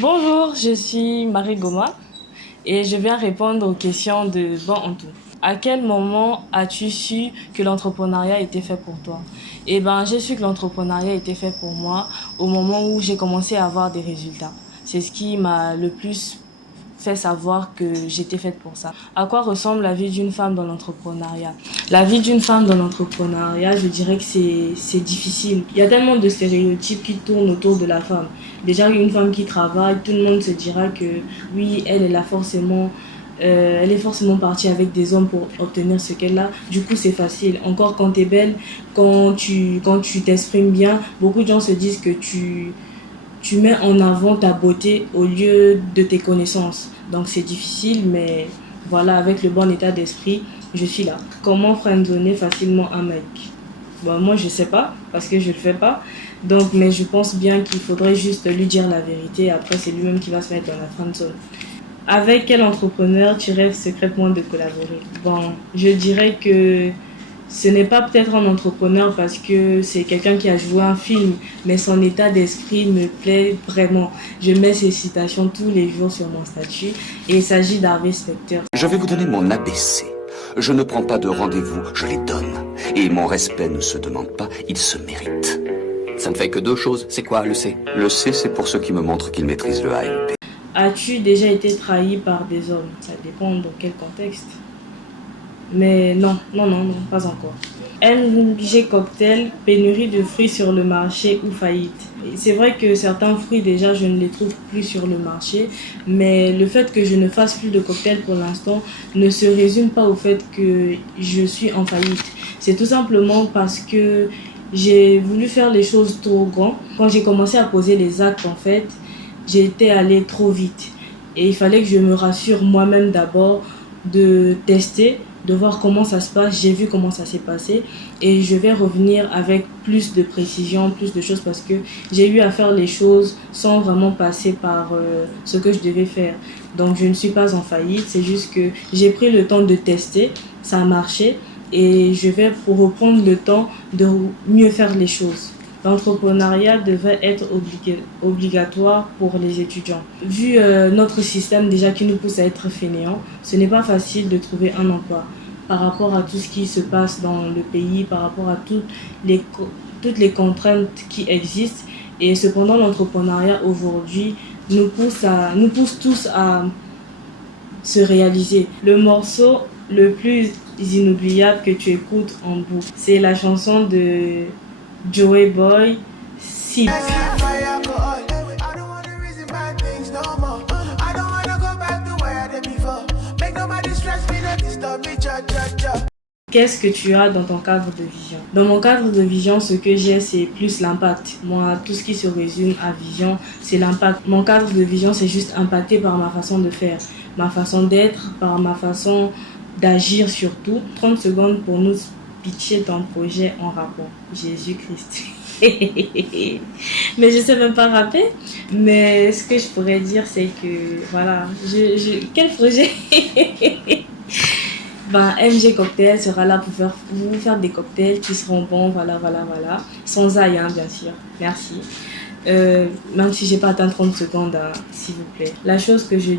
Bonjour, je suis Marie Goma et je viens répondre aux questions de Bon en tout. À quel moment as-tu su que l'entrepreneuriat était fait pour toi? J'ai su que l'entrepreneuriat était fait pour moi au moment où j'ai commencé à avoir des résultats. C'est ce qui m'a le plus fait savoir que j'étais faite pour ça. À quoi ressemble la vie d'une femme dans l'entrepreneuriat? La vie d'une femme dans l'entrepreneuriat, je dirais que c'est difficile. Il y a tellement de stéréotypes qui tournent autour de la femme. Déjà, une femme qui travaille, tout le monde se dira que oui, elle est forcément partie avec des hommes pour obtenir ce qu'elle a. Du coup, c'est facile. Encore quand tu es belle, quand tu t'exprimes bien, beaucoup de gens se disent que tu mets en avant ta beauté au lieu de tes connaissances. Donc c'est difficile, mais voilà, avec le bon état d'esprit, je suis là. Comment friendzoner facilement un mec? Moi, je sais pas, parce que je le fais pas. Donc, mais je pense bien qu'il faudrait juste lui dire la vérité. Après, c'est lui-même qui va se mettre dans la friendzone. Avec quel entrepreneur tu rêves secrètement de collaborer? Je dirais que ce n'est pas peut-être un entrepreneur parce que c'est quelqu'un qui a joué un film, mais son état d'esprit me plaît vraiment. Je mets ses citations tous les jours sur mon statut et il s'agit d'Harvey Specter. Je vais vous donner mon ABC. Je ne prends pas de rendez-vous, je les donne. Et mon respect ne se demande pas, il se mérite. Ça ne fait que deux choses. C'est quoi le C? Le C, c'est pour ceux qui me montrent qu'ils maîtrisent le AMP. As-tu déjà été trahi par des hommes? Ça dépend dans quel contexte. Mais non, pas encore. MG Cocktail, pénurie de fruits sur le marché ou faillite. C'est vrai que certains fruits, déjà, je ne les trouve plus sur le marché, mais le fait que je ne fasse plus de cocktail pour l'instant ne se résume pas au fait que je suis en faillite. C'est tout simplement parce que j'ai voulu faire les choses trop grand. Quand j'ai commencé à poser les actes, en fait, j'étais allée trop vite. Et il fallait que je me rassure moi-même d'abord de tester, de voir comment ça se passe. J'ai vu comment ça s'est passé et je vais revenir avec plus de précision, plus de choses parce que j'ai eu à faire les choses sans vraiment passer par ce que je devais faire. Donc je ne suis pas en faillite, c'est juste que j'ai pris le temps de tester, ça a marché et je vais reprendre le temps de mieux faire les choses. L'entrepreneuriat devrait être obligatoire pour les étudiants. Vu notre système déjà qui nous pousse à être fainéants, ce n'est pas facile de trouver un emploi par rapport à tout ce qui se passe dans le pays, par rapport à toutes les contraintes qui existent. Et cependant, l'entrepreneuriat aujourd'hui nous pousse tous à se réaliser. Le morceau le plus inoubliable que tu écoutes en boucle, c'est la chanson de Joey Boy, Sip. Qu'est-ce que tu as dans ton cadre de vision? Dans mon cadre de vision, ce que j'ai, c'est plus l'impact. Moi, tout ce qui se résume à vision, c'est l'impact. Mon cadre de vision, c'est juste impacté par ma façon de faire, ma façon d'être, par ma façon d'agir surtout. 30 secondes pour nous pitcher ton projet en rapport. Jésus-Christ. Mais je sais même pas rapper. Mais ce que je pourrais dire, c'est que, voilà, quel projet? MG Cocktail sera là pour vous faire des cocktails qui seront bons, voilà. Sans ail, hein, bien sûr. Merci. Même si j'ai pas atteint 30 secondes, hein, s'il vous plaît. La chose que je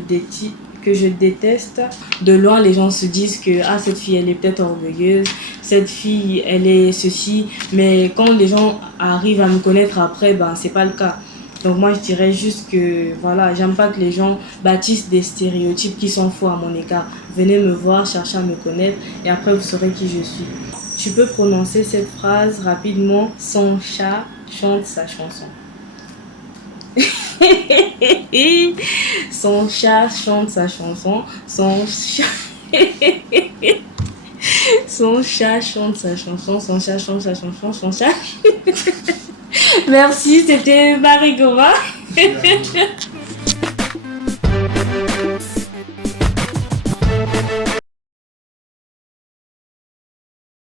déteste, de loin, les gens se disent que cette fille, elle est peut-être orgueilleuse, cette fille, elle est ceci. Mais quand les gens arrivent à me connaître après, c'est pas le cas. Donc moi, je dirais juste que, voilà, j'aime pas que les gens bâtissent des stéréotypes qui sont faux à mon égard. Venez me voir, cherchez à me connaître et après, vous saurez qui je suis. Tu peux prononcer cette phrase rapidement. Son chat chante sa chanson. Son chat chante sa chanson. Son chat chante sa chanson. Son chat chante sa chanson. Son chat... Merci, c'était Marie Goma.